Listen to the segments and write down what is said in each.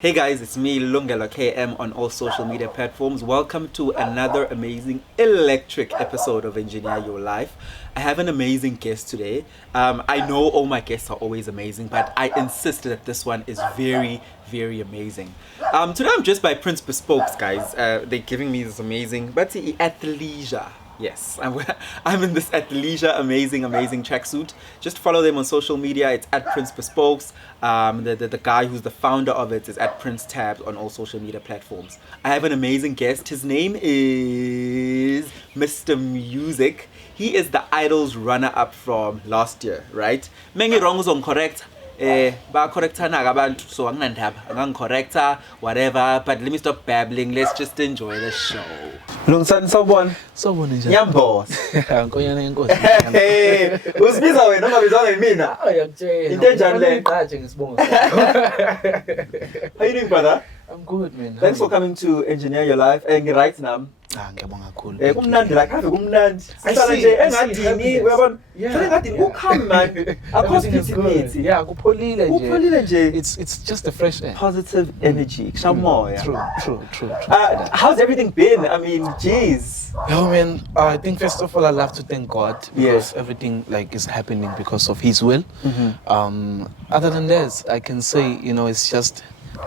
Hey guys, it's me, Lungelo KM, on all social media platforms. Welcome to another amazing electric episode of Engineer Your Life. I have an amazing guest today. I know all my guests are always amazing, but I insist that this one is very, very amazing. Today I'm just by Prince Bespokes, guys. They're giving me this amazing, but athleisure. Yes, I'm in this athleisure amazing tracksuit. Just follow them on social media. It's at Prince Bespokes. The guy who's the founder of it is at Prince Tabs on all social media platforms. I have an amazing guest. His name is Mr. Music. He is the Idol's runner-up from last year, right? Mengi wrong on correct. Ba corrector abantu, so corrector, whatever. But let me stop babbling. Let's just enjoy the show. Lungsan sobon. Sobon nje. Nyambos. Nkonyana yenkosi. Hey, usibiza wena ungabizwa ngimina. Ayakutshela. Into enjani le? Iqhaje ngesibongo. How you doing, brother? I'm good, man. Thanks for coming to Engineer Your Life. Right now. Ngiyabonga kakhulu. Kumnandi like ave kumnandi. Sisala nje engadini uyabona. Sala engadini ukhamba man. Akhospitalithi. Yeah, kupholile nje. Kupholile nje. It's just the fresh air. Positive energy. Kushamoya. True. How's everything been? I mean, geez. Oh man, I think first of all I love to thank God because everything like is happening because of His will. Other than this, I can say, it's just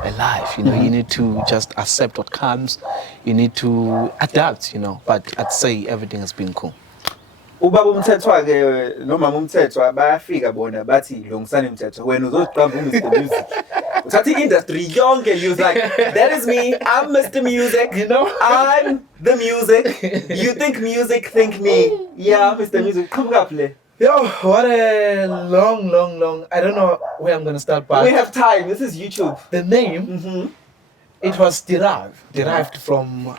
a life, you need to just accept what comes. You need to adapt, but I'd say everything has been cool. Ubaba umthethwa ke nomama umthethwa bayafika bona bathi lungisana umthetho wena uzoqamba uMr Music. Uthatha industry yonke you like that is me, I'm Mr Music, I'm the music. You think music, think me. Yeah, Mr Music, come up le. Yo, what a long. I don't know where I'm gonna start, but we have time. This is YouTube. The name, it was derived from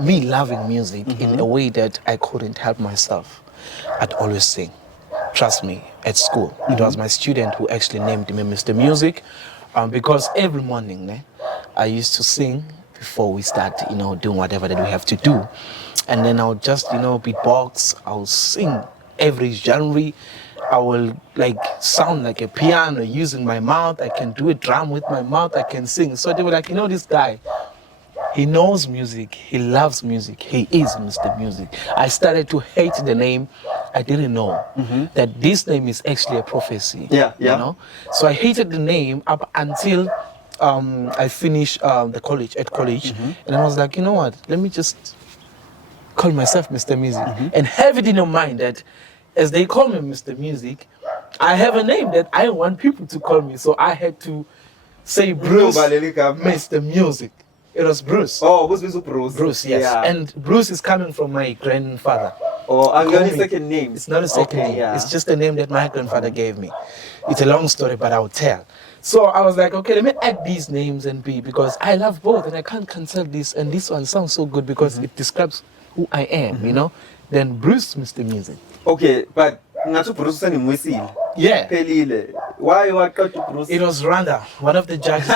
me loving music in a way that I couldn't help myself. I'd always sing. Trust me, at school, it was my student who actually named me Mr. Music, because every morning, I used to sing before we start, doing whatever that we have to do, and then I would just, beatbox. I'll sing every genre. I will sound like a piano using my mouth. I can do a drum with my mouth. I can sing. So they were like, this guy, he knows music. He loves music. He is Mr. Music. I started to hate the name. I didn't know that this name is actually a prophecy. Yeah. So I hated the name up until I finished at college. And I was like, you know what? Let me just call myself Mr. Music and have it in your mind that as they call me Mr. Music, I have a name that I want people to call me. So I had to say Bruce, Mr. Music. It was Bruce. Oh, who's Bruce? Bruce, yes. Yeah. And Bruce is coming from my grandfather. Oh, and your second name? It's not a second name. Yeah. It's just a name that my grandfather gave me. It's a long story, but I'll tell. So I was like, okay, let me add these names and because I love both and I can't cancel this. And this one sounds so good because it describes who I am, Then Bruce, Mr. Music. Okay, but ngathi Bruce senimwisile. Yeah. Pelile. Why waqeda Bruce? It was Randa, one of the judges.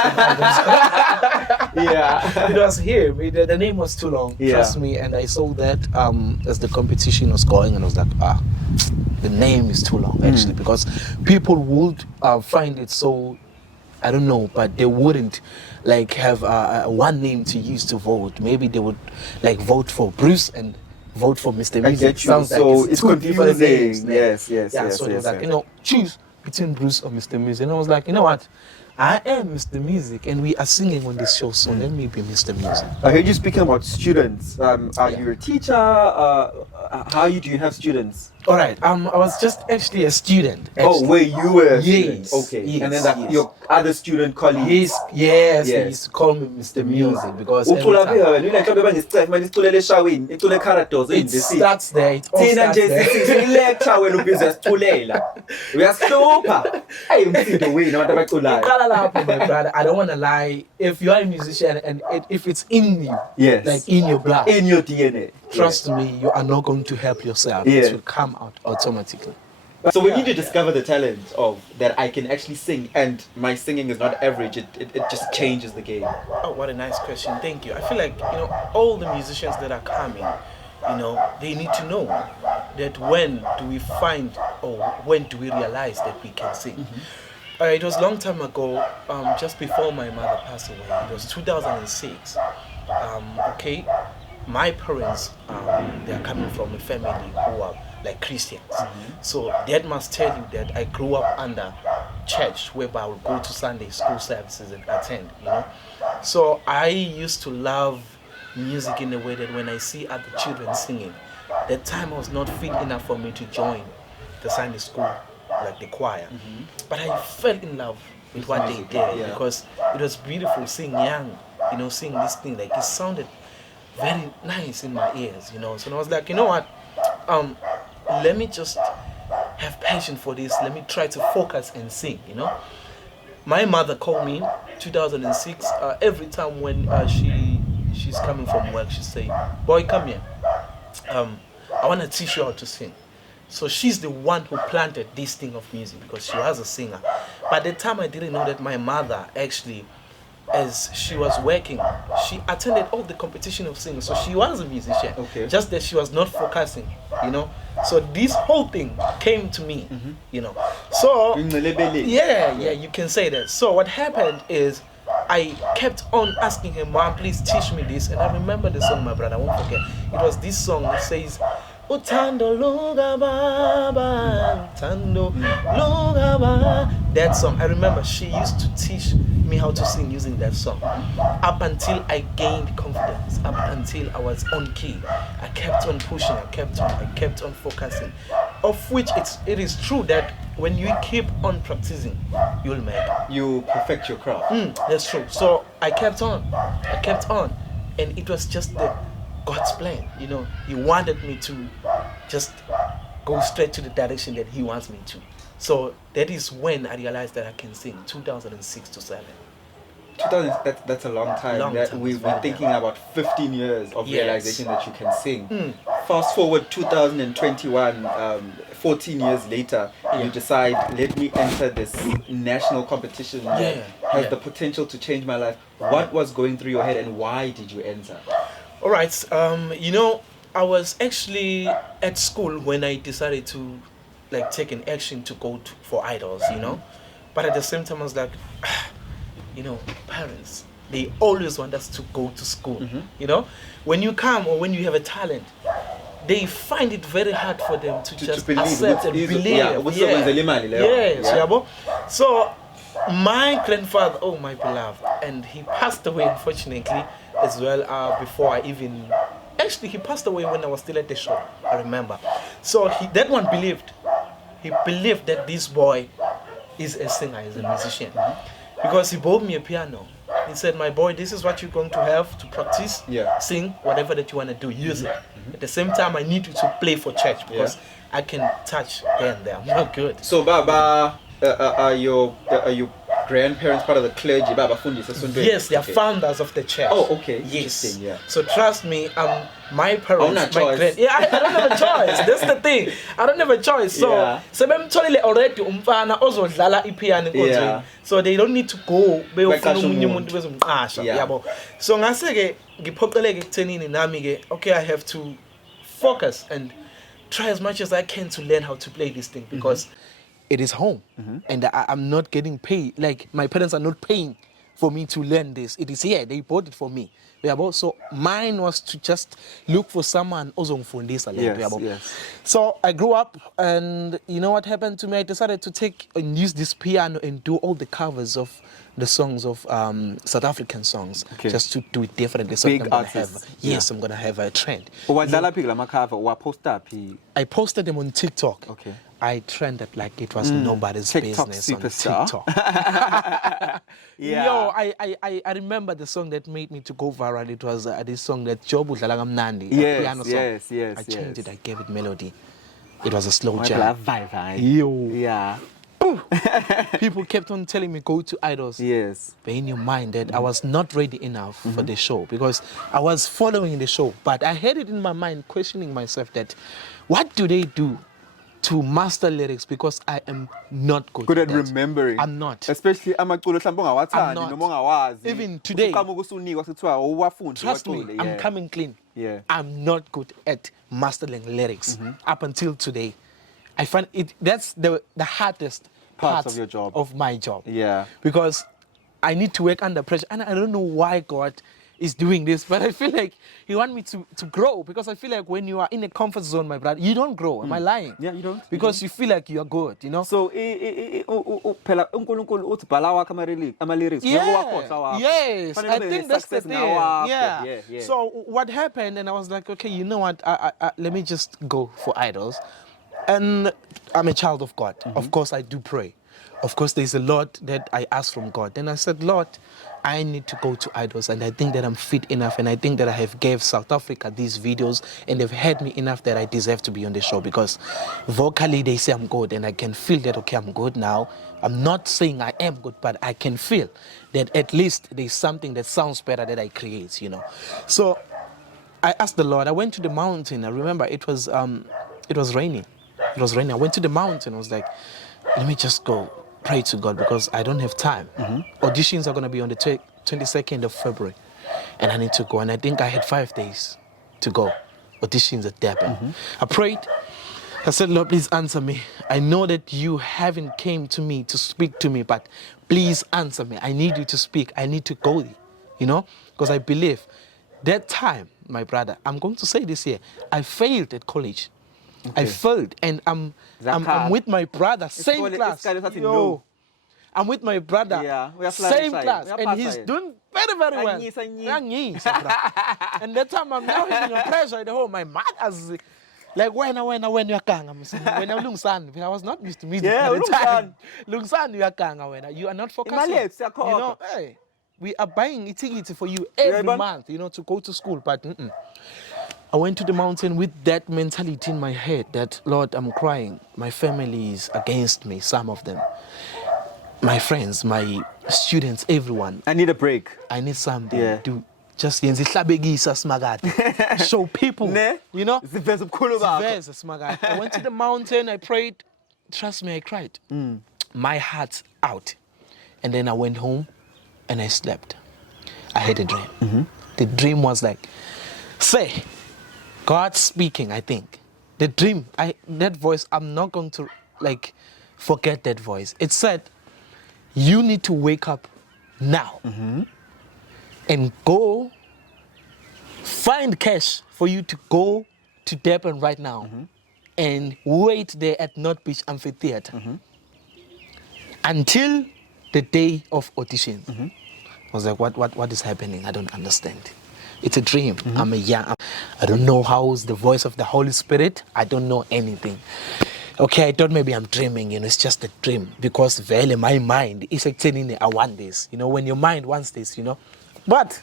Yeah. It was him. The name was too long. Yeah. Trust me. And I saw that as the competition was going, and I was like, the name is too long actually, because people would find it so, I don't know, but they wouldn't have one name to use to vote. Maybe they would vote for Bruce and vote for Mr. Music. Sounds so like it's confusing. Yes. So it was like, choose between Bruce or Mr. Music. And I was like, you know what? I am Mr. Music and we are singing on this show, so let me be Mr. Music. I heard you speaking about students. Are you a teacher? How do you have students? All right. I was just actually a student. Actually. Oh, where you were? Yes. Okay. Yes, and then your other student colleagues. Yes. They used to call me Mr. Music because it starts there. It all starts there. I don't want to lie. If you are a musician and if it's in you, like in your blood, in your DNA, trust me, you are not going to help yourself. It will come out automatically. So when you discover the talent of that I can actually sing and my singing is not average, it just changes the game. Oh, what a nice question. Thank you. I feel like, all the musicians that are coming, they need to know that when do we find or when do we realize that we can sing. It was a long time ago, just before my mother passed away. It was 2006. Okay, my parents, they are coming from a family who are like Christians. So that must tell you that I grew up under church, whereby I would go to Sunday school services and attend, you know. So I used to love music in a way that when I see other children singing, that time was not fit enough for me to join the Sunday school, like the choir. But I fell in love with what they did because it was beautiful seeing young, you know, seeing this thing. Like it sounded very nice in my ears, you know. So I was like, you know what, let me just have passion for this. Let me try to focus and sing, you know. My mother called me 2006. Every time when she's coming from work, she say, "Boy, come here. I want to teach you how to sing." So she's the one who planted this thing of music because she was a singer. But at the time I didn't know that my mother actually, as she was working, she attended all the competition of singing. So she was a musician. Okay. Just that she was not focusing, you know. So this whole thing came to me, you know. So yeah, you can say that. So what happened is I kept on asking him, "Mom, please teach me this." And I remember the song, my brother, I won't forget. It was this song that says, "Uthando lugababa, uthando lugaba." That song, I remember she used to teach me how to sing using that song. Up until I gained confidence, up until I was on key, I kept on pushing, I kept on focusing. Of which it is true that when you keep on practicing, you'll make it. You perfect your craft. That's true. So I kept on, and it was just God's plan. You know, He wanted me to just go straight to the direction that He wants me to. So that is when I realized that I can sing. 2006 to 7. 2000, that's a long time. We've been thinking about 15 years of realization that you can sing. Fast forward 2021, 14 years later, you decide, let me enter this national competition that has the potential to change my life. What was going through your head and why did you enter? All right. You know, I was actually at school when I decided to like take an action to go for idols, you know. But at the same time, I was like, you know, parents, they always want us to go to school. You know, when you come or when you have a talent, they find it very hard for them to just accept and believe. Yes. So my grandfather, oh my beloved, and he passed away unfortunately as well before I even. Actually, he passed away when I was still at the show. I remember. So that one believed. He believed that this boy is a singer, is a musician, because he bought me a piano. He said, "My boy, this is what you're going to have to practice, sing, whatever that you want to do, use it. At the same time, I need you to play for church because I can touch here and there. I'm not good." So, Baba, are your grandparents part of the clergy? Yes, they are founders of the church. Oh, okay. Yes. Yeah. So trust me, my parents, I don't have a choice. That's the thing. I don't have a choice. So, sebemtholile already umfana ozodlala ipiano enkonzweni. So they don't need to go beyofuna umunye umuntu bezomqasha, yabo. So ngase ke ngiphoqeleke ekuthenini nami ke, okay, I have to focus and try as much as I can to learn how to play this thing because it is home and I'm not getting paid. Like my parents are not paying for me to learn this. It is here. They bought it for me. So mine was to just look for someone ozongifundisa. Yes. So I grew up and you know what happened to me? I decided to take and use this piano and do all the covers of the songs of South African songs, just to do it differently. So Big artists. I'm gonna have a trend. I posted them on TikTok. Okay. I trended like it was nobody's TikTok business superstar. on TikTok. Yo, I remember the song that made me to go viral. It was this song that Job Udlala Kamnandi, a piano song. Yes. I changed it. I gave it melody. It was a slow I jam. love vibe. Yo. Yeah. People kept on telling me go to idols. Yes. But in your mind that I was not ready enough for the show because I was following the show, but I had it in my mind questioning myself that what do they do to master lyrics because I am not good at remembering. I'm not. Especially amaculo mhlawumbe ongawathandi noma ongawazi. Even today. Trust me, I'm coming clean. Yeah. I'm not good at mastering lyrics up until today. I find it that's the hardest Parts of your job. of my job. Yeah. Because I need to work under pressure, and I don't know why God is doing this, but I feel like He wants me to grow, because I feel like when you are in a comfort zone, my brother, you don't grow. Am I lying? Yeah, you don't. Because you feel like you are good, you know? So phela uNkulunkulu uthi bhala wakho ama-lyrics. Yes, I think that's the thing. Yeah. Yeah. So what happened, and I was like, okay, you know what? Let me just go for idols. And I'm a child of God. Of course, I do pray. Of course, there's a lot that I ask from God. Then I said, Lord, I need to go to idols, and I think that I'm fit enough, and I think that I have gave South Africa these videos, and they've heard me enough that I deserve to be on the show, because vocally they say I'm good, and I can feel that, okay, I'm good now. I'm not saying I am good, but I can feel that at least there's something that sounds better that I create, you know. So I asked the Lord. I went to the mountain. I remember it was raining. It was raining. I went to the mountain. I was like, let me just go pray to God, because I don't have time. Auditions are going to be on the 22nd of February, and I need to go. And I think I had 5 days to go. Auditions at Durban. I prayed. I said, Lord, please answer me. I know that you haven't came to me to speak to me, but please answer me. I need you to speak. I need to go, you know, because I believe that time, my brother, I'm going to say this here, I failed at college. I failed, and I'm with my brother, same class. Yo, I'm with my brother, same class, and he's doing very, very well. And that time I'm now having a pressure at home. My mother's like, when you're kanga, when I'm lungsan, I was not used to music at the time. Lungsan, you are kanga, when you are not focusing. You know, hey, we are buying a ticket for you every month, you know, to go to school, but I went to the mountain with that mentality in my head that, Lord, I'm crying. My family is against me, some of them. My friends, my students, everyone. I need a break. I need something to just show people, you know. I went to the mountain, I prayed. Trust me, I cried. My heart out. And then I went home and I slept. I had a dream. The dream was like, say, God speaking, I think. The dream, that voice, I'm not going to forget that voice. It said, you need to wake up now and go find cash for you to go to Durban right now and wait there at North Beach Amphitheater until the day of audition. I was like, what is happening? I don't understand. It's a dream. I don't know how's the voice of the Holy Spirit. I don't know anything. Okay, I thought maybe I'm dreaming, you know, it's just a dream. Because really my mind is like telling me I want this. You know, when your mind wants this, you know. But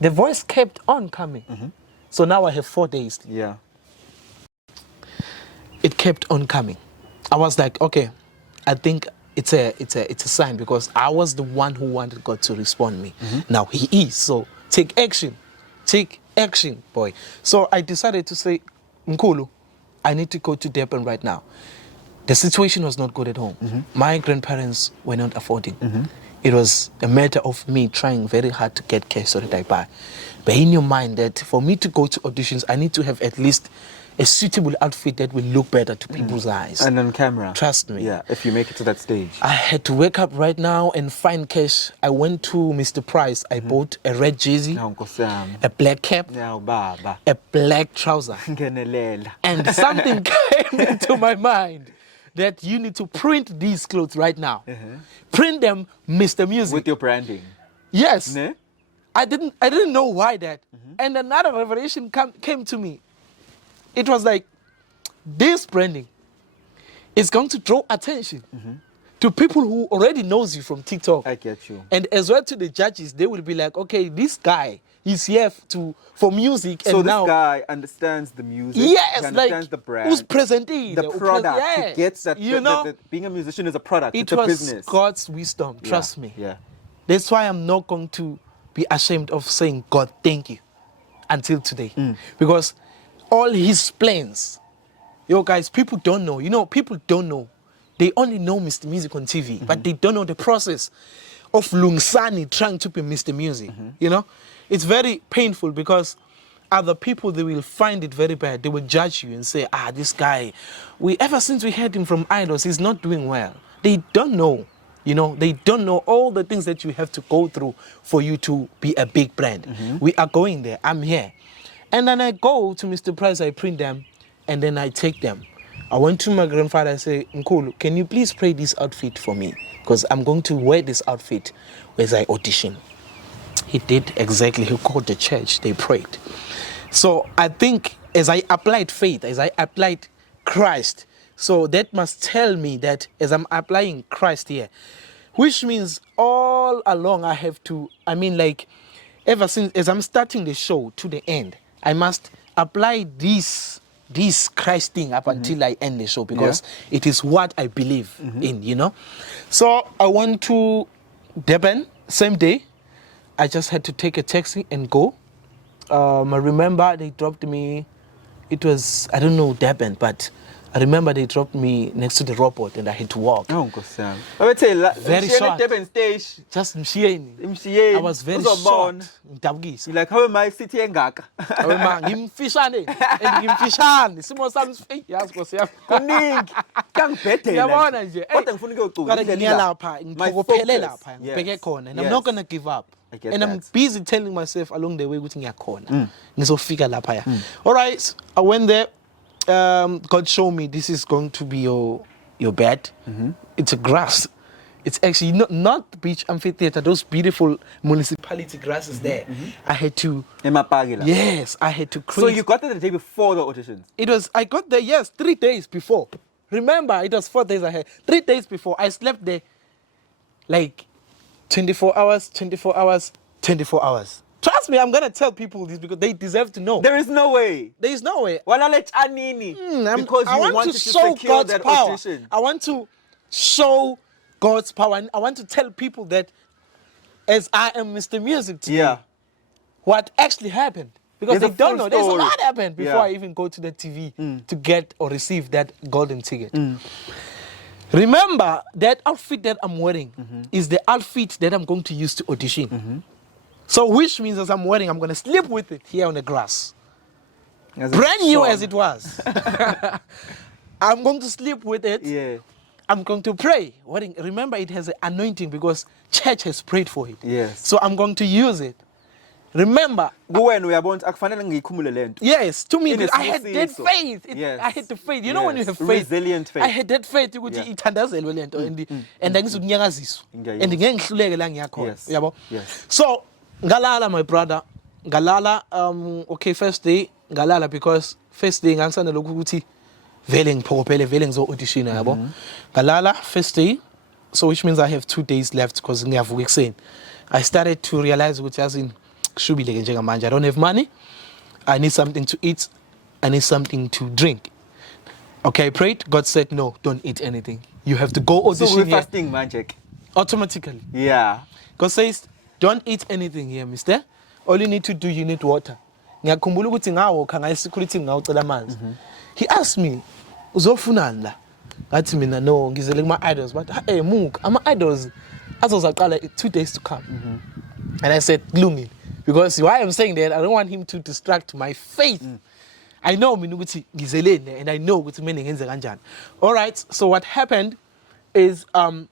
the voice kept on coming. So now I have 4 days. Yeah. It kept on coming. I was like, okay, I think it's a sign, because I was the one who wanted God to respond to me. Now He is. So take action. Take action, boy. So I decided to say, Nkulu, I need to go to Durban right now. The situation was not good at home. My grandparents were not affording. It was a matter of me trying very hard to get cash so that I buy. But in your mind that for me to go to auditions, I need to have at least a suitable outfit that will look better to people's eyes. And on camera. Trust me. Yeah, if you make it to that stage. I had to wake up right now and find cash. I went to Mr. Price. I bought a red jersey, a black cap, a black trouser. And something came into my mind that you need to print these clothes right now. Print them, Mr. Music. With your branding. Yes. I didn't know why that. And another revelation came to me. It was like, this branding is going to draw attention to people who already knows you from TikTok. I get you. And as well to the judges, they will be like, okay, this guy is here for music. So and this now, guy understands the music. Yes, he understands the brand. Who's presenting the product. Yeah. He gets that. You know, that being a musician is a product. It it's a was business. God's wisdom. Trust me. Yeah. That's why I'm not going to be ashamed of saying, God, thank you, until today. Because all His plans, yo guys, people don't know. You know, people don't know. They only know Mr. Music on TV, but they don't know the process of Lungsani trying to be Mr. Music. You know, it's very painful because other people, they will find it very bad. They will judge you and say, this guy, ever since we heard him from Idols, he's not doing well. they don't know. You know, they don't know all the things that you have to go through for you to be a big brand. We are going there. I'm here. And then I go to Mr. Price, I print them, and then I take them. I went to my grandfather, I say, Nkulu, can you please pray this outfit for me? Because I'm going to wear this outfit as I audition. He did exactly. He called the church. They prayed. So I think as I applied faith, as I applied Christ, so that must tell me that as I'm applying Christ here, which means all along I have to, ever since, as I'm starting the show to the end, I must apply this Christ thing up until I end the show, because it is what I believe in, you know. So I went to Durban, same day. I just had to take a taxi and go. I remember they dropped me, it was, I don't know Durban, but I remember they dropped me next to the robot and I had to walk. Oh, Nkosiyami. I would say, very short. Durban stage. Just Mshiyeni. I was very short. You're like, how am I sitting engaka? Ngimfishane. And ngimfishane. Simo sami sifike yazi Nkosi yami. Kuningi. Kangibhedela. Yabona nje. Kodwa ngifuna ukuyocula. Kodwa ngiya lapha, ngiphokophele lapha, ngibheke khona. And I'm not going to give up. And I'm busy telling myself along the way ukuthi ngiyakhona. Ngizofika lapha ya. All right, I went there. God showed me this is going to be your bed. It's a grass. It's actually not beach amphitheater, those beautiful municipality grasses there. I had to... Yes, I had to create... So you got there the day before the auditions? I got there, yes, 3 days before. Remember, it was 4 days ahead. 3 days before, I slept there like 24 hours, 24 hours, 24 hours. Trust me, I'm going to tell people this because they deserve to know. There is no way. There is no way. Because I you want to to show secure God's that power. audition. I want to show God's power. And I want to tell people that as I am Mr. Music today, what actually happened. Because There's they don't know. There's a story. lot happened before I even go to the TV to get or receive that golden ticket. Remember, that outfit that I'm wearing is the outfit that I'm going to use to audition. So which means as I'm wearing, I'm going to sleep with it here on the grass. Brand new as it was. I'm going to sleep with it. Yeah. I'm going to pray. Remember, it has an anointing because church has prayed for it. Yes. So I'm going to use it. Remember. Yes, to me, I had that faith. I had the faith. You know when you have faith. Resilient faith. I had that faith. And Yes. So, Galala, my brother. Galala, okay, first day, Galala, because first day, ngangsana lokuthi veleng phokopele veleng zo audition yabo. Galala, first day, so which means I have 2 days left because ngiyavuka ekuseni. I started to realize ukuthi yazi kushubile njengamanje. I don't have money. I need something to eat. I need something to drink. Okay, I prayed. God said, no, don't eat anything. You have to go audition so we're here. fasting, magic. Automatically. Yeah. God says, don't eat anything here, mister. All you need to do, you need water. Ngiyakhumbula ukuthi ngawokha ngayesecurity ngawucela amanzi. He asked me, uzofunani la? Ngathi mina no, ngizele kuma idols, but hey, Mook, ama idols azozaqala 2 days to come. And I said, gloomy. Because why I'm saying that, I don't want him to distract my faith. I know mina ukuthi ngizelene and I know ukuthi mina ngenze kanjani. All right, so what happened is I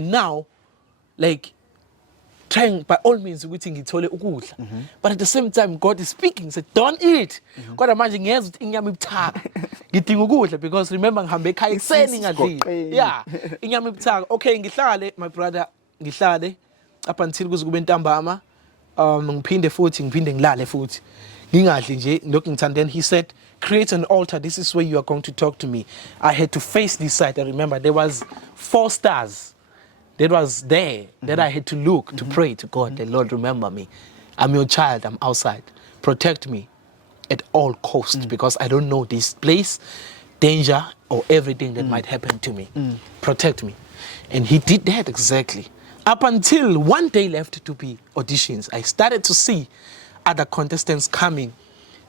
now like trying by all means ukuthi ngithole ukudla. But at the same time God is speaking, said don't eat. Kodwa manje ngiyeza ukuthi inyama ibuthaka. Ngidinga ukudla because remember ngihambe ekhaya ekseni ngadli. Yeah, inyama ibuthaka. Okay, ngihlale my brother, ngihlale up until kuze kube ntambama. Ngiphinde ngilale futhi. Ngingadli nje lokhu ngithanda. Then he said, create an altar. This is where you are going to talk to me. I had to face this side. I remember there was 4 stars that was there that I had to look to pray to God. The Lord, remember me. I'm your child. I'm outside. Protect me at all costs because I don't know this place, danger or everything that might happen to me. Protect me. And he did that exactly. Up until 1 day left to be auditions, I started to see other contestants coming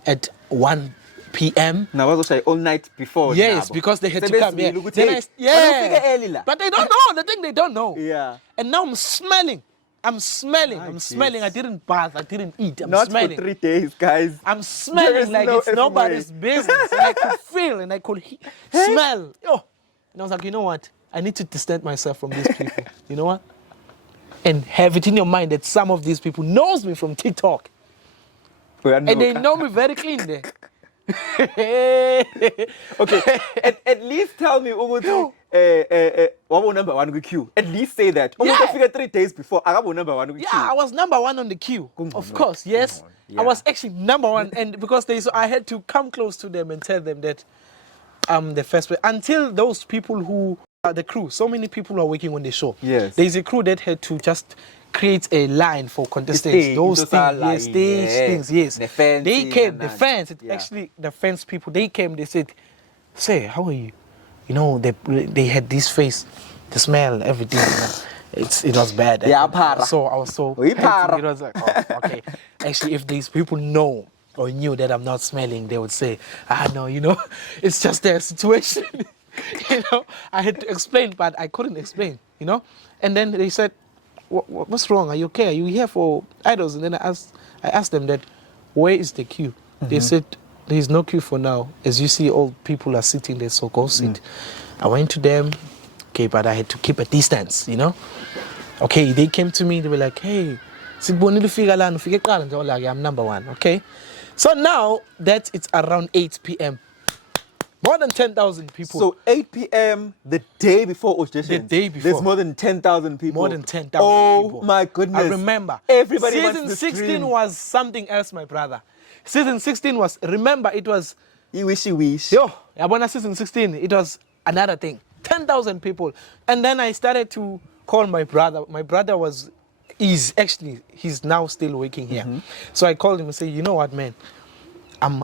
at 1 p.m. Now, what was I all night before? Yes, because they had to come. Yeah. But they don't know. The thing they don't know. Yeah. And now I'm smelling. I'm smelling. I didn't bath. I didn't eat. I'm Not smelling. for 3 days, guys. I'm smelling like it's nobody's business. And I could feel and I could smell. Oh. And I was like, you know what? I need to distance myself from these people. You know what? And have it in your mind that some of these people knows me from TikTok. And they know me very clean there. Okay, at least tell me Ugutu number one with queue. At least say that. Yeah. I figure 3 days before I got number one with queue. Yeah, I was number one on the queue. Of course, yes. Yeah. I was actually number one, and because I had to come close to them and tell them that I'm the first person. Until those people who are the crew, so many people are working on the show. Yes. There's a crew that had to just create a line for contestants. Those things, yes, stage things, yes. The fans. They came, the fans, actually the fans people, they came, they said, say, how are you? You know, they had this face, the smell, everything. You know. It was bad. Yeah, so I was so happy. It was like, oh, okay. Actually, if these people know or knew that I'm not smelling, they would say, no, you know, it's just their situation. You know, I had to explain, but I couldn't explain, you know. And then they said, what's wrong? Are you okay? Are you here for idols? And then I asked them that, where is the queue? They said, there is no queue for now. As you see, all people are sitting there, so go sit. I went to them, okay, but I had to keep a distance, you know. Okay, they came to me, they were like, hey, I'm number one, okay? So now that it's around 8 p.m., more than 10,000 people. So 8 p.m. the day before audition. The day before. There's more than 10,000 people. More than 10,000 people. Oh my goodness. I remember. Everybody Season 16 was something else, my brother. Season 16 was, remember, it was... You wish. Yo, Abona season 16, it was another thing. 10,000 people. And then I started to call my brother. My brother he's now still working here. So I called him and said, you know what, man? I'm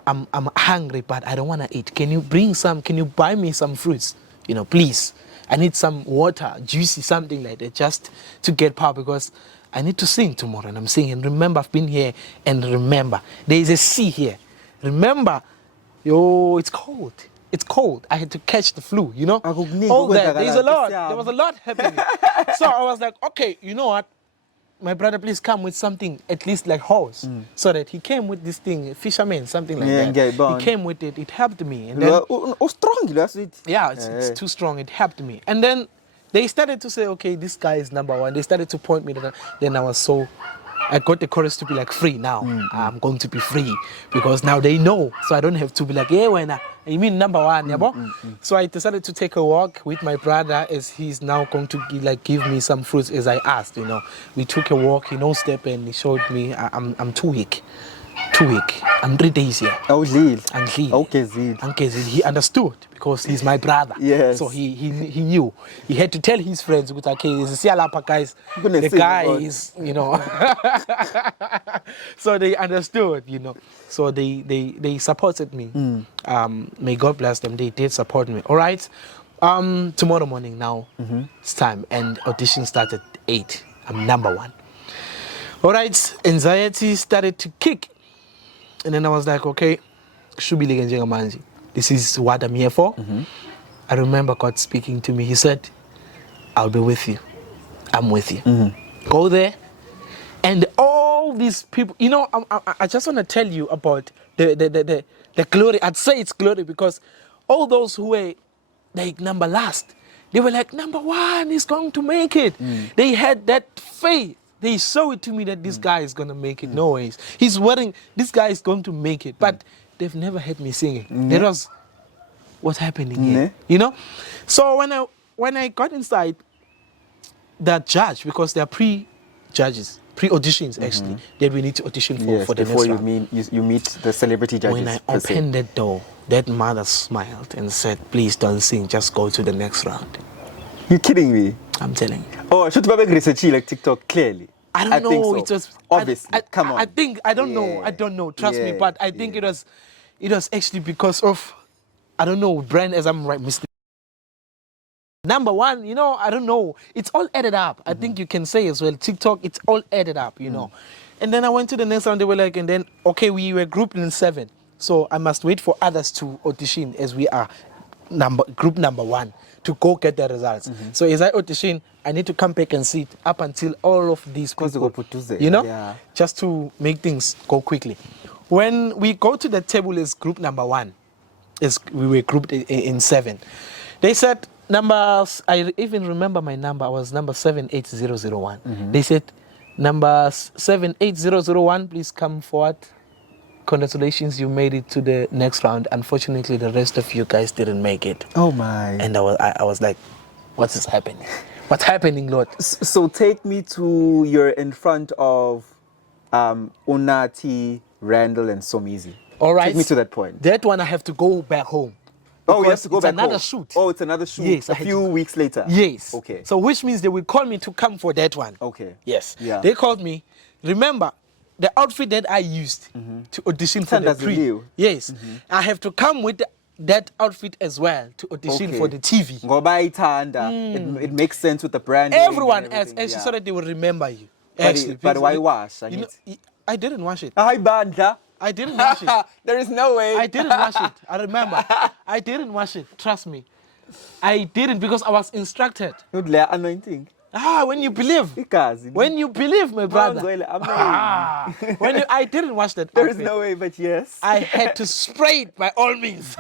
hungry, but I don't want to eat. Can you buy me some fruits? You know, please. I need some water, juicy, something like that, just to get power, because I need to sing tomorrow. And I'm singing. And remember, I've been here, and remember, there is a sea here. Remember, it's cold. It's cold. I had to catch the flu, you know? All that. There was a lot happening. So I was like, okay, you know what? My brother, please come with something, at least like horse. So that he came with this thing, fisherman, something like that. He came with it. It helped me. And then, strong, yeah, it's too strong. It helped me. And then they started to say, okay, this guy is number one. They started to point me. Then I got the courage to be like free now. I'm going to be free because now they know. So I don't have to be like, yeah, when you mean number one, So I decided to take a walk with my brother, as he's now going to give me some fruits as I asked. You know, we took a walk. He no step and he showed me I'm too weak. I'm 3 days here. Oh, Zil. And he, okay, Zil. He understood because he's my brother. Yes. So he knew. He had to tell his friends, okay, this is guys. The guy is, you know. So they understood, you know. So they supported me. May God bless them. They did support me. All right. Tomorrow morning now, it's time, and audition started at 8. I'm number one. All right. Anxiety started to kick. And then I was like, okay, this is what I'm here for. I remember God speaking to me. He said, I'll be with you. I'm with you. Go there. And all these people, you know, I just want to tell you about the glory. I'd say it's glory because all those who were like number last, they were like, number one is going to make it. They had that faith. They show it to me that this guy is going to make it. No ways. This guy is going to make it. But they've never heard me singing. That was what's happening here. You know? So when I got inside, the judge, because there are pre-judges, pre-auditions actually, that we need to audition for the next round. Before you meet the celebrity judges. When I opened that door, that mother smiled and said, please don't sing, just go to the next round. You're kidding me? I'm telling you. Oh, should you make research like TikTok clearly? I don't know. Think so. It was obviously. Come on. I don't know. Trust me, but I think it was actually because of, I don't know, brand, as I'm right, Mr. Number one, you know, I don't know. It's all added up. I think you can say as well. TikTok, it's all added up, you know. And then I went to the next round. They were like, and then okay, we were grouped in 7, so I must wait for others to audition as we are group number 1. To go get the results. So as I audition, I need to come back and sit up until all of these people, you know, just to make things go quickly. When we go to the table as group number 1, as we were grouped in 7, they said, numbers, I even remember my number. I was number 78001. They said, number 78001, please come forward. Congratulations, you made it to the next round. Unfortunately, the rest of you guys didn't make it. Oh my. And I was like, what is happening? What's happening, Lord? So take me to, you're in front of Unati, Randall, and Somizi. All right. Take me to that point. That one I have to go back home. Oh, you have to go back It's another home. shoot. Oh, it's another shoot. Yes, a few weeks later. Yes. Okay. So which means they will call me to come for that one. Okay. Yes. Yeah. They called me. Remember, the outfit that I used to audition for the pre. Yes. I have to come with that outfit as well to audition for the TV. Ngoba ithanda. It makes sense with the brand. Everyone else, actually, so that they will remember you. Actually, but why wash? You know, I didn't wash it. Hi, Bandla. I didn't wash it. There is no way. I didn't wash it. I remember. I didn't wash it. Trust me. I didn't because I was instructed. Anointing. When you believe. When you believe, my brother. I didn't wash that. There is no way, but yes. I had to spray it by all means.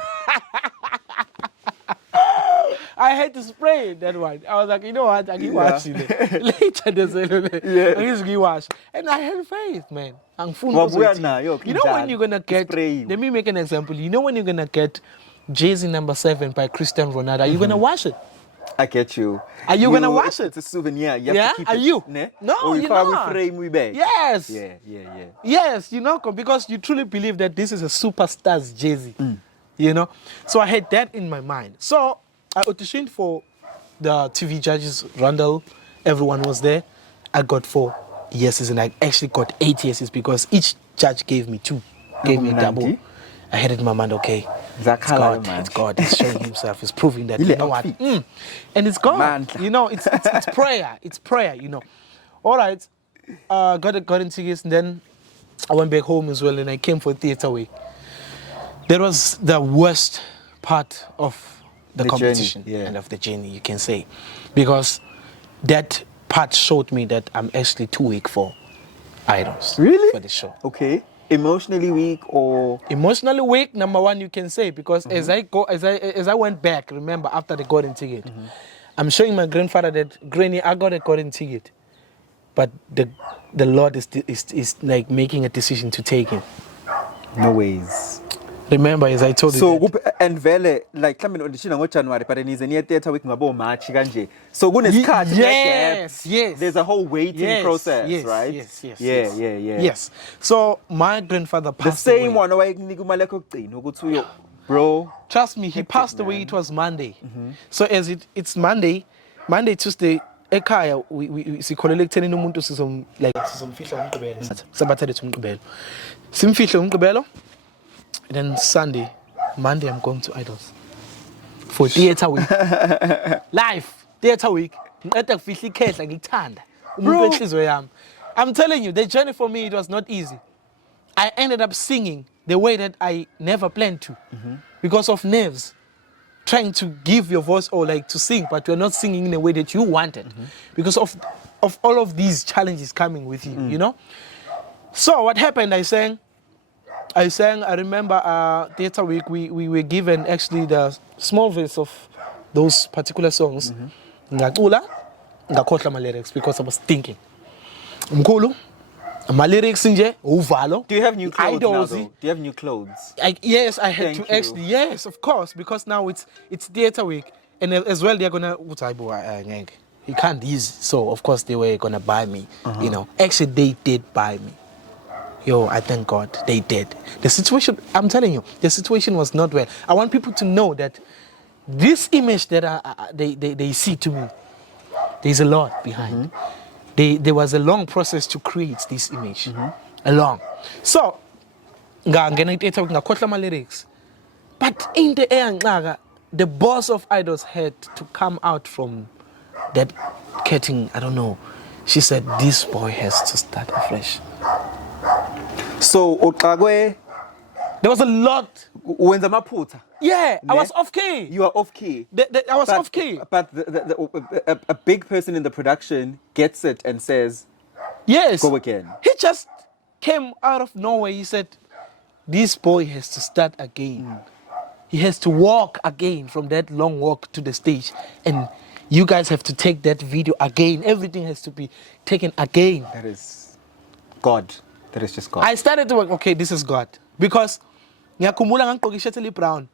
I had to spray that one. I was like, you know what? I can wash it. Later, I can wash. And I had faith, man. You know when you're going to get, let me make an example. You know when you're going to get Jay-Z number 7 by Cristiano Ronaldo, are you going to wash it? I get you. Are you going to wash it? It's a souvenir. You have to keep Are it. you? Ne? No, you're not. Frame we back. Yes. Yeah. Yes, you know, because you truly believe that this is a superstar's Jay-Z. You know? So I had that in my mind. So I auditioned for the TV judges, Randall. Everyone was there. I got 4 yeses and I actually got 8 yeses because each judge gave me 2. Gave me a double. I had it in my mind, okay, it's God. He's showing himself. He's proving that, you know what? And it's God. You know, it's prayer. It's prayer, you know. All right. Got in tickets and then I went back home as well and I came for theater week. That was the worst part of the competition and of the journey, you can say. Because that part showed me that I'm actually too weak for idols. Really? For the show. Okay. Emotionally weak or? Emotionally weak, number one, you can say, because as I went back, remember, after the golden ticket, I'm showing my grandfather that, Granny, I got a golden ticket. But the Lord is like making a decision to take him. No ways. Remember, as I told you. So, and vele, like, coming audition on January, but then is a near theater week ngabo March kanje. So, yes. There's a whole waiting process, right? Yes. So, my grandfather passed away. The same one, bro. Trust me, he passed away. It was Monday. So, as it's Monday, Tuesday, ekhaya sikholele ekutheni umuntu sizomfihla umgqibelo. Sabathathe umgqibelo. Simfihle umgqibelo. And then Monday, I'm going to Idols for theater week. Live theater week. Bro. I'm telling you, the journey for me, it was not easy. I ended up singing the way that I never planned to because of nerves. Trying to give your voice or like to sing, but you're not singing in the way that you wanted because of all of these challenges coming with you, you know? So what happened, I sang, I remember theater week, we were given actually the small verse of those particular songs. Ngacula, ngakhohlwa my lyrics because I was thinking. Mkhulu, my lyrics nje uvalo. Do you have new clothes now, though? Do you have new clothes? Yes, I had to actually. Yes, of course, because now it's theater week, and as well they're gonna. He can't use, so of course they were gonna buy me. You know, actually they did buy me. Yo, I thank God they did. The situation, I'm telling you, the situation was not well. I want people to know that this image that they see to me, there's a lot behind. There was a long process to create this image. A long. So, ngakhohlwa my lyrics. But in the air, the boss of Idols had to come out from that curtain, I don't know. She said, this boy has to start afresh. So, Okagwe, there was a lot. Yeah, I was off key. You are off key. I was off key. But a big person in the production gets it and says, yes, go again. He just came out of nowhere. He said, this boy has to start again. he has to walk again from that long walk to the stage, and you guys have to take that video again. Everything has to be taken again. That is God. That is just God. I started to work, okay, this is God. Because ngiyakhumbula ngangigqoke ishirt eli-brown.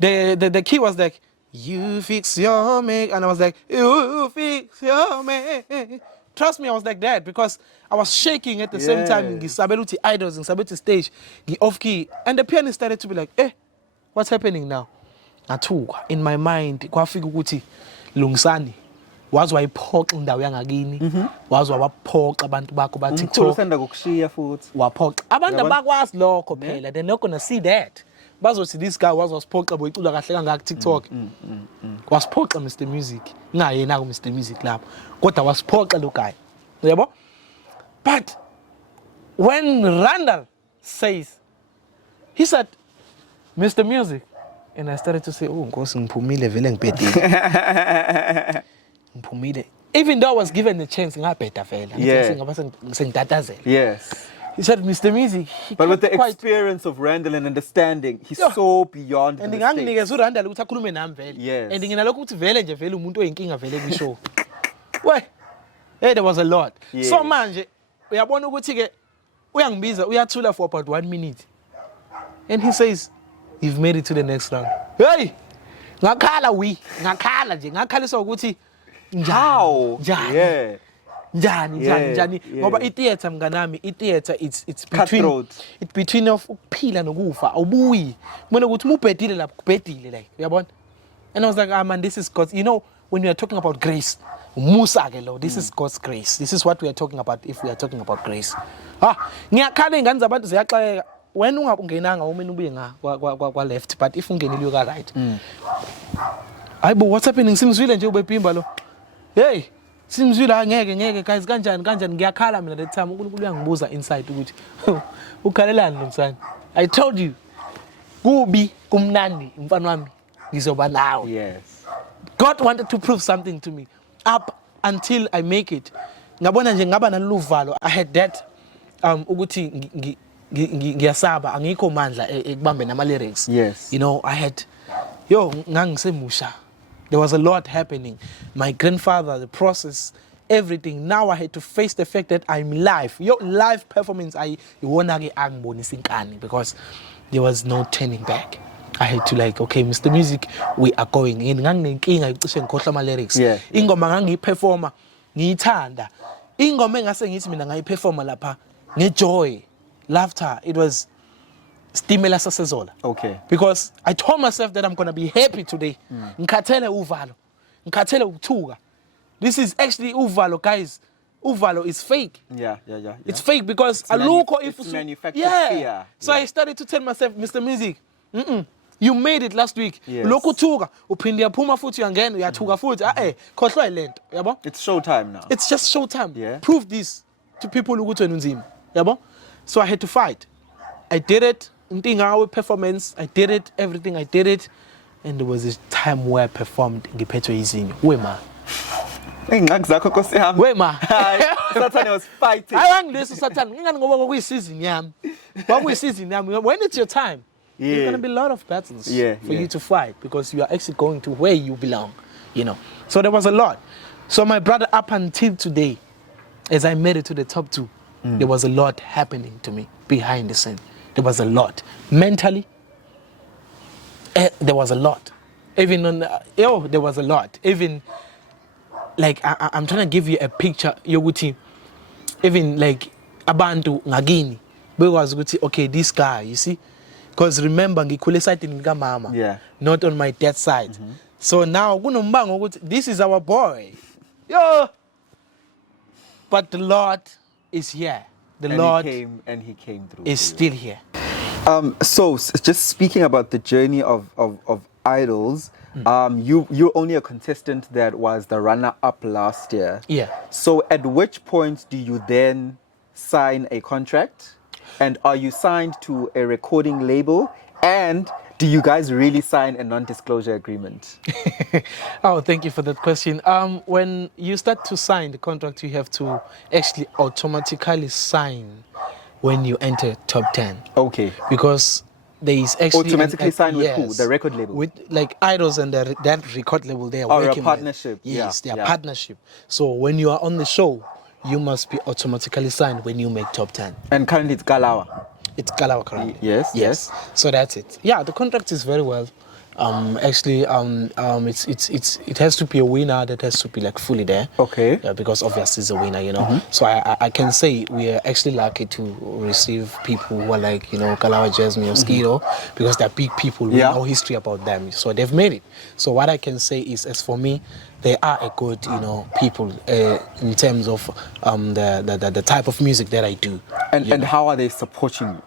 The key was like, you fix your make, and I was like, you fix your make. Trust me, I was like that because I was shaking at the same time. Ngisabela uthi idols, ngisabela uthi stage, off key, and the pianist started to be like, what's happening now? Ngathuka in my mind, kwafika ukuthi lungisani. Wazi wayiphoxa indawo yangakini, wazi waphoxa abantu bakho ba TikTok. Usanda kukushiya futhi. Waphoxa. Abantu abakwazi lokho phela, they're not gonna see that. Bazothi this guy wasiphoxa boyicula kahle kangaka TikTok. Wasiphoxa Mr Music. Ngayena ku Mr Music lapho. Kodwa wasiphoxa lo guy. Uyabo? But when Randall says, he said, Mr Music, and I started to say, oh, Nkosi ngiphumile vele ngibhedile. Ngiphumile. Even though I was given the chance, ngabheda vele. Sengitatazela. Yes. He said, Mr. Music. But with the experience of Randall and understanding, he's so beyond the mistakes. And uRandall ukuthi akhulume nami vele. Yes. And nginalokho ukuthi vele nje vele umuntu oyinkinga vele kwishow. Hey, there was a lot. Yes. So manje uyabona ukuthi ke uyangibiza uyathula for about 1 minute. And he says, you've made it to the next round. Hey! Ngakhala ngakhalisa ukuthi how? Yeah. Njani ngoba itheater mnganami itheater it's between of ukuphila nokufa awubuyi kubona ukuthi ubhedile lapho kubhedile like uyabona. And I was like, man, this is God. You know, when we are talking about grace, musa ke lo, this is God's grace. This is what we are talking about if we are talking about grace. Ngiyakhala ingane zabantu ziyaxakeka when ungenanga umene ubuye kwa left, but if ungenile ka right. Hayibo, what's happening? Simzwile nje ubepimba lo. Hey, simzwile ngeke guys kanjani ngiyakhala mina that time uNkulunkulu uyangibuza inside ukuthi ukhalelani lo msana. I told you. Kubi kumnandi mfana wami ngizoba nawe. Yes. God wanted to prove something to me up until I make it. Ngabona nje ngaba naluvalo. I had that ukuthi ngiyasaba angikho mandla ekubambe nama lyrics. Yes. You know, I had ngangisemusha. There was a lot happening. My grandfather, the process, everything. Now I had to face the fact that I'm live. Live performance iwona ke angibonisa inkani because there was no turning back. I had to like, okay, Mr. Music, we are going. Nganginenkinga icishe ngikhohlwa ama lyrics. Ingoma ngangiyiperforma ngiyithanda. Ingoma engase ngithi mina ngayiperforma lapha ngejoy, laughter. It was Stimela Sasa Zola. Okay. Because I told myself that I'm going to be happy today. Ngikhathele uvalo. Ngikhathele ukuthuka. This is actually uvalo, guys. Uvalo is fake. Yeah. It's fake because alukho if it's manufactured fear. So I started to tell myself, Mr. Music, you made it last week. Yes. Lokhu thuka, uphinde yaphuma futhi uyangena, uyathuka futhi. Khohlwa ilento, yabo? It's showtime now. It's just showtime. Yeah. Prove this to people ukuthi wena unzima, yabo? So I had to fight. I did it. With performance, I did it, everything I did it, and there was this time where I performed ngiphethwe izinyo. Wema. Wema. Satan was fighting. Ayangilesi Satan. Ngingani ngoba kwakuyisizini yami. Kwakuyisizini yami. When it's your time, there's going to be a lot of battles for you to fight because you are actually going to where you belong, you know. So there was a lot. So my brother, up until today, as I made it to the top 2, there was a lot happening to me behind the scene. There was a lot. Mentally, there was a lot. Even on, there was a lot. Even, like, I'm trying to give you a picture, Yoguti. Even, like, abantu ngagini. Because, okay, this guy, you see? Because remember, ngikule side nika mama. Yeah. Not on my dad's side. So now, this is our boy. Yo! But the Lord is here. The Lord he came through. Is still here. So just speaking about the journey of idols, you're only a contestant that was the runner-up last year. Yeah. So at which point do you then sign a contract? And are you signed to a recording label? And do you guys really sign a non-disclosure agreement? Oh, thank you for that question. When you start to sign the contract, you have to actually automatically sign when you enter top 10. Okay. Because there is actually Automatically signed with who? yes, The record label? with like idols and that record label they are Or a working partnership, with. Yes, yeah, they are yeah. partnership. So when you are on the show, you must be automatically signed when you make top 10. And currently it's Kalawa. It's Kalawa currently. Yes. So that's it. Yeah, the contract is very well. Actually, it has to be a winner that has to be like fully there. Okay. Because obviously it's a winner, you know. So I can say we are actually lucky to receive people who are like, you know, Kalawa Jazmee or Skido, because they're big people. We know history about them. So they've made it. So what I can say is, as for me, they are a good, you know, people in terms of the type of music that I do. And how are they supporting you?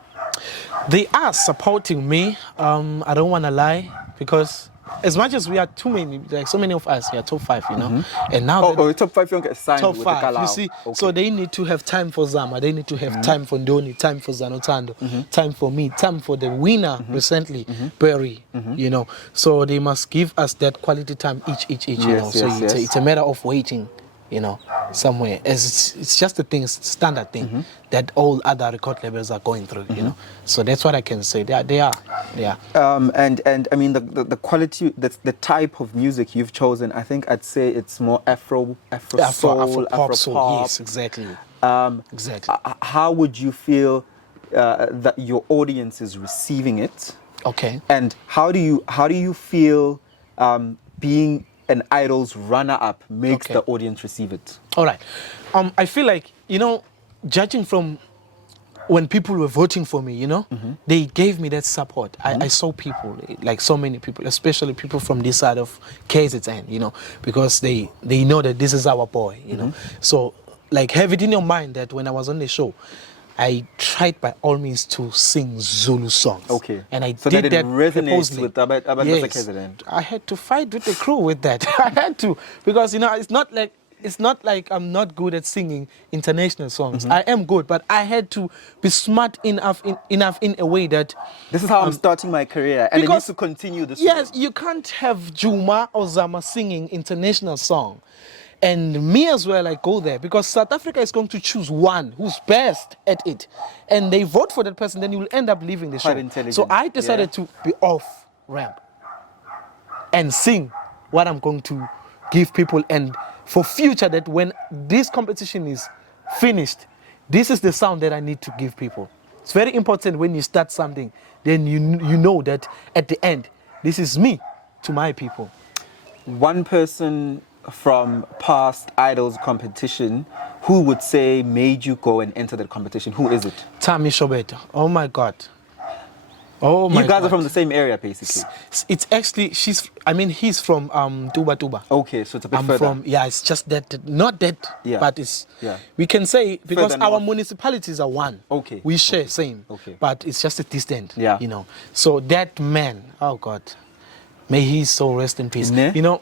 They are supporting me. I don't want to lie, because as much as we are too many, like so many of us, we are top 5, you know. And now top 5 you don't get signed top with 5, the Kalawa. you see. Okay. So they need to have time for Zama, they need to have time for Ndoni, time for Zanotando, time for me, time for the winner recently, Perry, you know. So they must give us that quality time each, you know. So it's a matter of waiting, you know, somewhere. As it's just a thing, standard thing that all other record labels are going through, you know. So that's what I can say. They are. And I mean the quality, the type of music you've chosen, I think I'd say it's more Afro soul, Afro pop. Yes, exactly. Exactly. How would you feel that your audience is receiving it? Okay. And how do you feel being an Idol's runner-up makes the audience receive it? All right. I feel like, you know, judging from when people were voting for me, you know, they gave me that support. I saw people, like so many people, especially people from this side of KZN, you know, because they know that this is our boy, you know. So, like, have it in your mind that when I was on the show, I tried by all means to sing Zulu songs. Okay. And I so did that that resonates with yes. KZN. I had to fight with the crew with that. I had to, because, you know, it's not like I'm not good at singing international songs. I am good, but I had to be smart enough in a way that this is how I'm starting my career, and I need to continue this. Yes, you can't have Juma or Zama singing international song, and me as well. I go there because South Africa is going to choose one who's best at it, and they vote for that person. Then you will end up leaving the show. So I decided to be off ramp and sing what I'm going to give people, and for future, that when this competition is finished, this is the sound that I need to give people. It's very important when you start something, then you know that at the end, this is me to my people. One person from past Idols competition who would say made you go and enter that competition, who is it? Tammy Shobeta. Oh my God. Oh my God. You guys are from the same area, basically. It's actually, he's from Tuba. Okay, so it's a bit further. It's just that, not that, but it's, we can say, because further our north. Municipalities are one. Okay. We share same. Okay. But it's just a distance, you know. So that man, oh God, may his soul rest in peace. You know,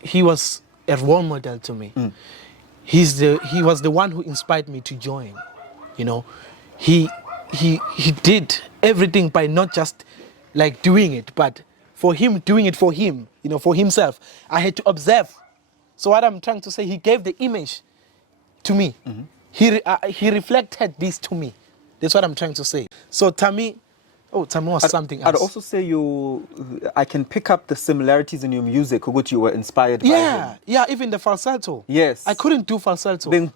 he was a role model to me. He was the one who inspired me to join. You know, he did everything by not just like doing it, but for him doing it for him, you know, for himself. I had to observe. So what I'm trying to say, he gave the image to me. He reflected this to me. That's what I'm trying to say. So Tammy was something else. I'd also say I can pick up the similarities in your music, which you were inspired by him. Yeah, even the falsetto. Yes. I couldn't do falsetto. Falsetto,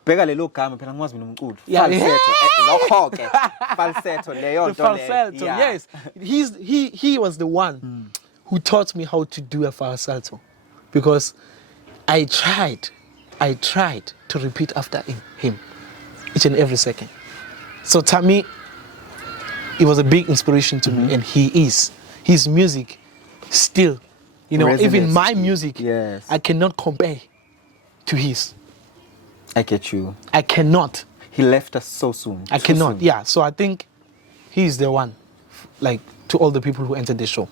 The falsetto, yes. He was the one who taught me how to do a falsetto, because I tried to repeat after him each and every second. So Tammy, he was a big inspiration to me, and he is. His music still, you know, even my music, I cannot compare to his. I get you. I cannot. He left us so soon. I cannot, yeah. So I think he's the one, like, to all the people who entered the show.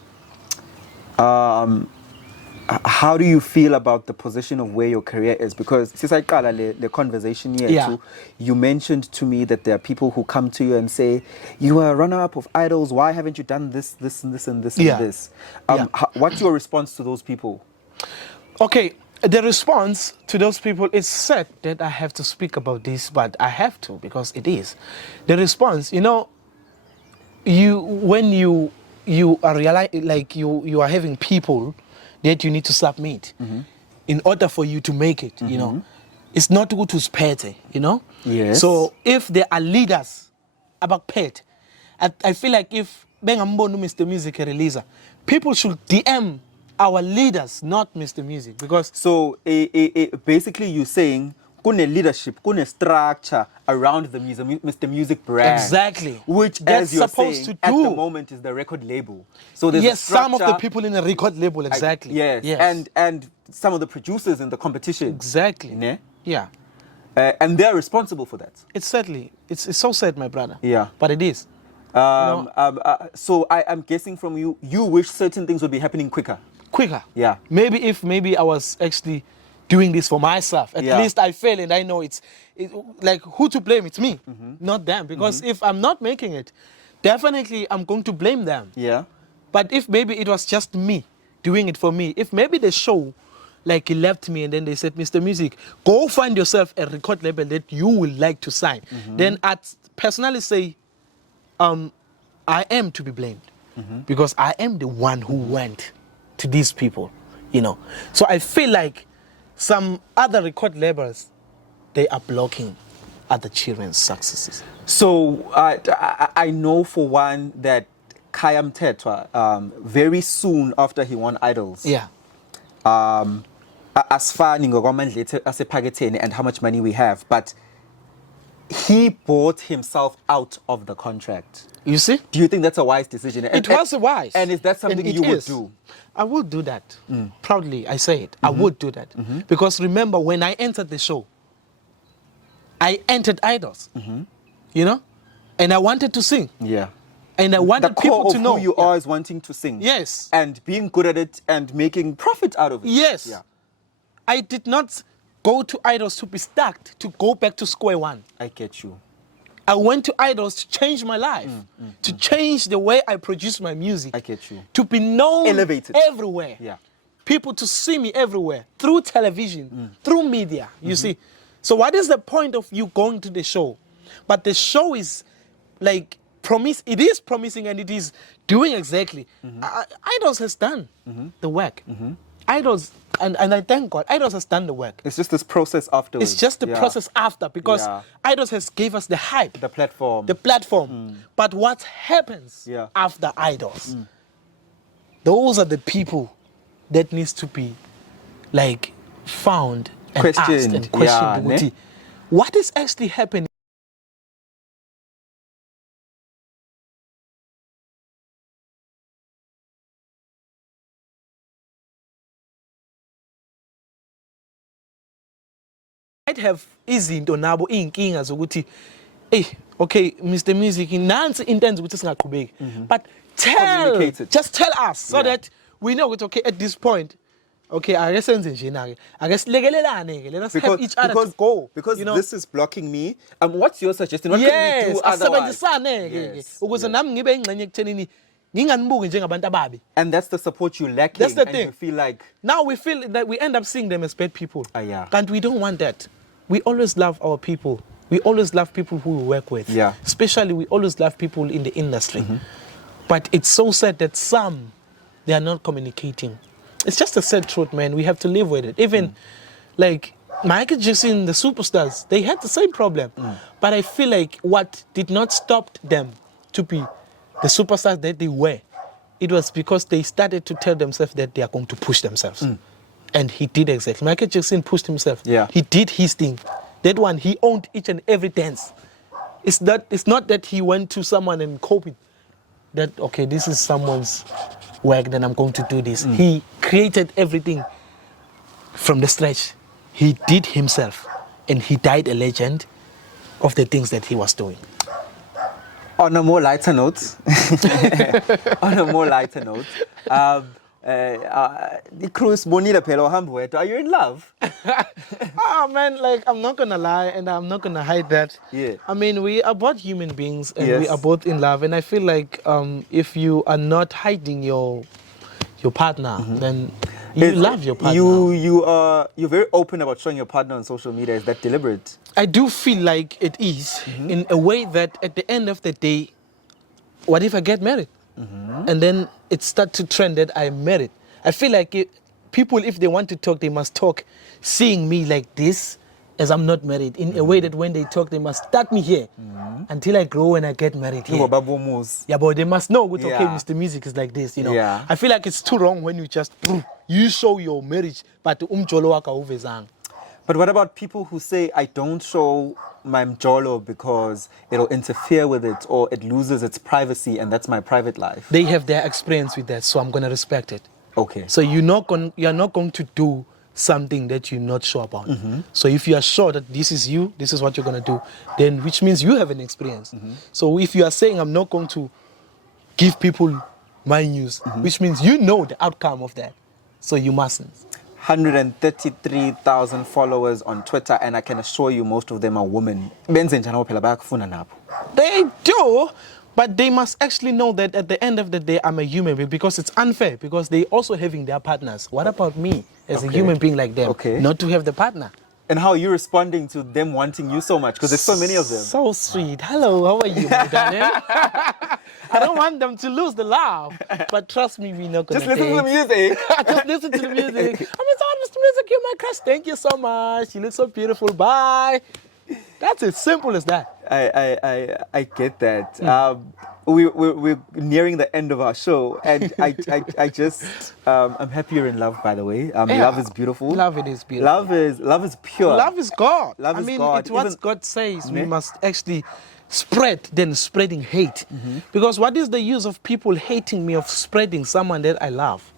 How do you feel about the position of where your career is? Because since I call the conversation here too, you mentioned to me that there are people who come to you and say, you are a runner-up of Idols, why haven't you done this, and this, and this? What's your response to those people? Okay, the response to those people is sad that I have to speak about this, but I have to, because it is. The response, you know, when you are like you are having people that you need to submit in order for you to make it, you know. It's not good to spete, you know. Yes. So if there are leaders about pet, I feel like if bengambono Mr. Music releaser, people should DM our leaders, not Mr. Music, because so basically you're saying kune leadership, kune structure around the Mr. Music brand. Exactly. Which, that's as you're supposed saying, to do at the moment is the record label. So there's yes, a structure, some of the people in the record label, exactly. yes. And some of the producers in the competition. Exactly. Ne? Yeah. And they're responsible for that. It's sadly, it's so sad, my brother. Yeah. But it is. So I'm guessing from you wish certain things would be happening quicker. Yeah. Maybe I was actually doing this for myself. At least I fail and I know it's like who to blame? It's me, not them. Because if I'm not making it, definitely I'm going to blame them. Yeah. But if maybe it was just me doing it for me, if maybe the show like he left me and then they said, Mr. Music, go find yourself a record label that you would like to sign. Then I'd personally say, I am to be blamed because I am the one who went to these people, you know. So I feel like some other record labels, they are blocking other children's successes. So I know for one that Kayam Tetwa, very soon after he won Idols, asifani ngokwamandla asephaketheni and how much money we have, but he bought himself out of the contract. You see? Do you think that's a wise decision? It was wise. And is that something you would do? I would do that. Proudly, I say it. I would do that. Because remember, when I entered the show, I entered Idols, you know? And I wanted to sing. Yeah. And I wanted people to know who you are is wanting to sing. Yes. And being good at it and making profit out of it. Yes. Yeah. I did not go to Idols to be stuck, to go back to square one. I get you. I went to Idols to change my life, to change the way I produce my music. I get you. To be known Elevated. everywhere. Yeah. People to see me everywhere, through television, through media, you see. So what is the point of you going to the show? But the show is like, it is promising and it is doing exactly. Idols has done the work. Idols, and I thank God, Idols has done the work. It's just this process afterwards. It's just the process after, because Idols has gave us the hype. The platform. The platform. But what happens after Idols? Those are the people that needs to be like found and asked and questioned. What is actually happening? Might have izinto nabo inkinga zokuthi okay, Mr. Music nansi intense ukuthi singaqhubeki, but just tell us so that we know okay, at this point, okay, ake senze nje na ke, ake silekelelane ke, let us help each other to go, because you know? This is blocking me. What's your suggestion? What can we do otherwise? Asebenzisane ke ukuze nami ngibe ingxenye ekuthenini nginganibuki njengabantu ababi. And that's the support you lacking. That's the and thing. You feel like now we feel that we end up seeing them as bad people. Yeah. And we don't want that. We always love our people. We always love people who we work with. Yeah. Especially we always love people in the industry. But it's so sad that some, they are not communicating. It's just a sad truth, man. We have to live with it. Even like Michael Jackson, the superstars, they had the same problem. But I feel like what did not stop them to be the superstars that they were, it was because they started to tell themselves that they are going to push themselves. And he did exactly. Michael Jackson pushed himself. Yeah. He did his thing. That one, he owned each and every dance. It's not that he went to someone and copied that, okay, this is someone's work, then I'm going to do this. He created everything from the scratch. He did himself. And he died a legend of the things that he was doing. On a more lighter note, the cruise bonita pelo hambueto. Are you in love? Oh man, like I'm not gonna lie and I'm not gonna hide that. Yeah. I mean, we are both human beings and we are both in love, and I feel like if you are not hiding your partner, then you love your partner. You're very open about showing your partner on social media. Is that deliberate? I do feel like it is in a way that at the end of the day, what if I get married? And then it starts to trend that I'm married. I feel like people, if they want to talk, they must talk seeing me like this, as I'm not married, in a way that when they talk, they must start me here until I grow and I get married here. Yeah, but they must know, okay, Mr. Music is like this, you know. Yeah. I feel like it's too wrong when you just, you show your marriage, but But what about people who say, I don't show my mjolo because it'll interfere with it or it loses its privacy and that's my private life? They have their experience with that, so I'm going to respect it. Okay. So you're not going to do something that you're not sure about. So if you are sure that this is you, this is what you're going to do, then which means you have an experience. So if you are saying I'm not going to give people my news, which means you know the outcome of that. So you mustn't. 133,000 followers on Twitter, and I can assure you most of them are women. They do, but they must actually know that at the end of the day, I'm a human being, because it's unfair, because they also having their partners. What about me as a human being like them, not to have the partner? And how are you responding to them wanting you so much? Because there's so many of them. So sweet. Hello, how are you, my darling? I don't want them to lose the love, but trust me, we're not going to Just listen to the music. Just listen to the music. Mr. Music, you're my crush. Thank you so much. You look so beautiful. Bye. That's as simple as that. I get that. We're nearing the end of our show, and I just I'm happy you're in love. By the way, love is beautiful. Love it is beautiful. Love is pure. Love is God. Love is God. It's what God says. We must actually spread than spreading hate, because what is the use of people hating me of spreading someone that I love?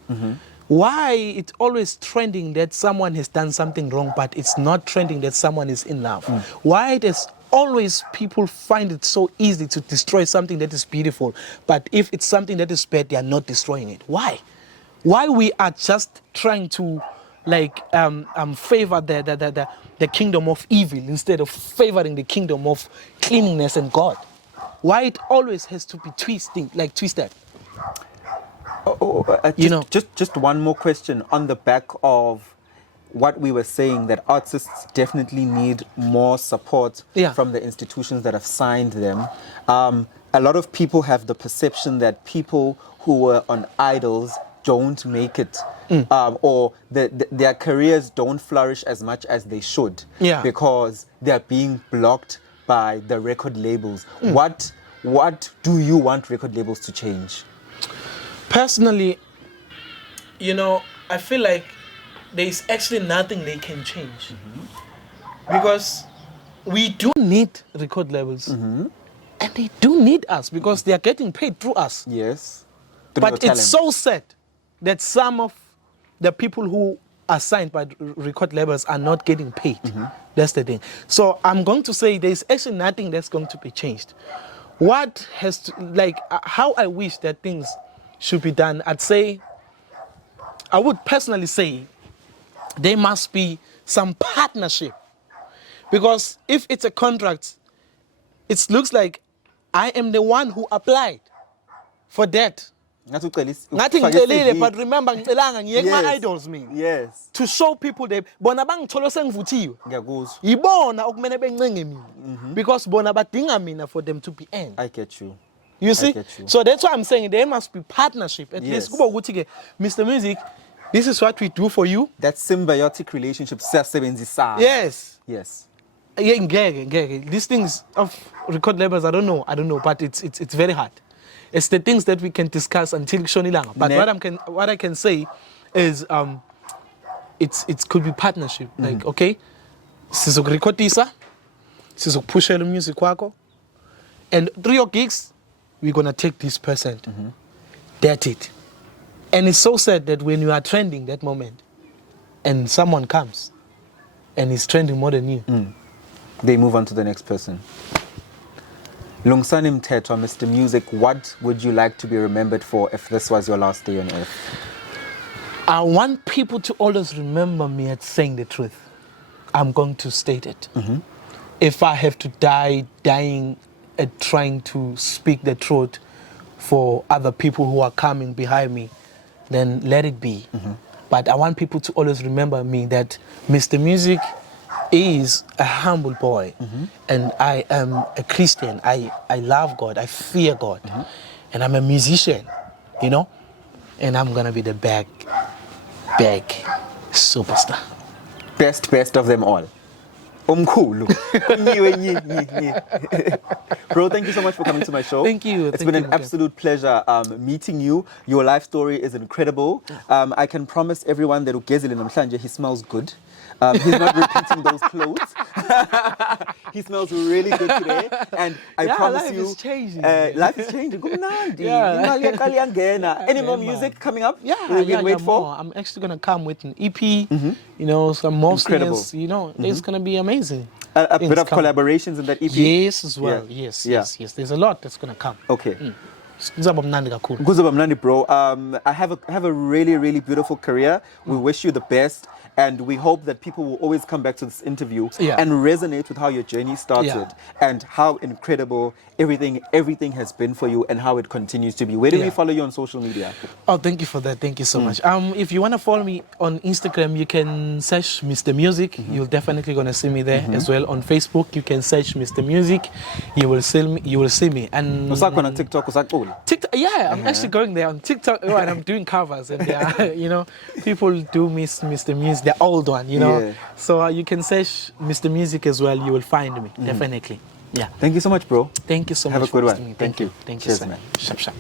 Why it's always trending that someone has done something wrong, but it's not trending that someone is in love? Why it is always people find it so easy to destroy something that is beautiful, but if it's something that is bad, they are not destroying it? Why we are just trying to favor the kingdom of evil instead of favoring the kingdom of cleanliness and God? Why it always has to be twisted? Just one more question on the back of what we were saying, that artists definitely need more support from the institutions that have signed them. A lot of people have the perception that people who were on Idols don't make it, or their careers don't flourish as much as they should, because they're being blocked by the record labels. What do you want record labels to change? Personally, I feel like there's actually nothing they can change, because we do need record labels, and they do need us because they are getting paid through us. Yes. But it's so sad that some of the people who are signed by record labels are not getting paid. That's the thing. So I'm going to say there's actually nothing that's going to be changed. What has to, how I wish that things should be done, I would personally say there must be some partnership. Because if it's a contract, it looks like I am the one who applied for that. Nothing, but remember, my idols mean. Yes. To show people that bona bangithola sengivuthiwe. Ngiyakuzwa. Ibona okumele bencenge mina. Because bona badinga mina for them to be end. I get you. You see? Get you. So that's why I'm saying there must be partnership. At least kuba ukuthi ke Mr. Music, this is what we do for you. That symbiotic relationship. Yes. Yes. These things of record labels, I don't know, but it's very hard. It's the things that we can discuss until Shonilanga. But what I can say is it could be partnership. Like, okay, sizokurekhodisa, sizokupushela music wako, and through your gigs, we're gonna take this percent. That's it. And it's so sad that when you are trending that moment, and someone comes, and is trending more than you, they move on to the next person. Lungsani Mthethwa, Mr. Music, what would you like to be remembered for if this was your last day on earth? I want people to always remember me at saying the truth. I'm going to state it. If I have to dying at trying to speak the truth for other people who are coming behind me, then let it be. But I want people to always remember me that Mr. Music is a humble boy, and I am a Christian. I love God. I fear God, and I'm a musician, you know, and I'm gonna be the big superstar. Best of them all. Omkhulu. Bro, thank you so much for coming to my show. Thank you. It's been an absolute pleasure meeting you. Your life story is incredible. I can promise everyone that Ugezile namhlanje, he smells good. He's not repeating those clothes. He smells really good today. And I promise life you, is changing. Life is changing. Kumnandi. Yeah. Any more music coming up? Yeah, we can wait for? more. I'm actually gonna come with an EP, you know, some more Incredible. singers, you know, it's gonna be amazing. A bit Things of come. Collaborations in that EP? Yes, as well. Yeah. Yes. There's a lot that's gonna come. Okay. Kuzoba mnandi kakhulu. Kuzoba mnandi, bro. I have a really, really beautiful career. We wish you the best. And we hope that people will always come back to this interview and resonate with how your journey started and how incredible everything has been for you and how it continues to be. Where do we follow you on social media? Oh, thank you for that. Thank you so much. If you want to follow me on Instagram, you can search Mr. Music. You're definitely going to see me there as well. On Facebook, you can search Mr. Music. You will see me. And on TikTok, TikTok, yeah, I'm actually going there on TikTok and I'm doing covers and you know, people do miss Mr. Music, the old one, you know. So you can search Mr. Music as well. You will find me, definitely. Yeah. Thank you so much, bro. Thank you so much. Have a good one. Thank you. Thank you. Cheers, Sir. man. Shap.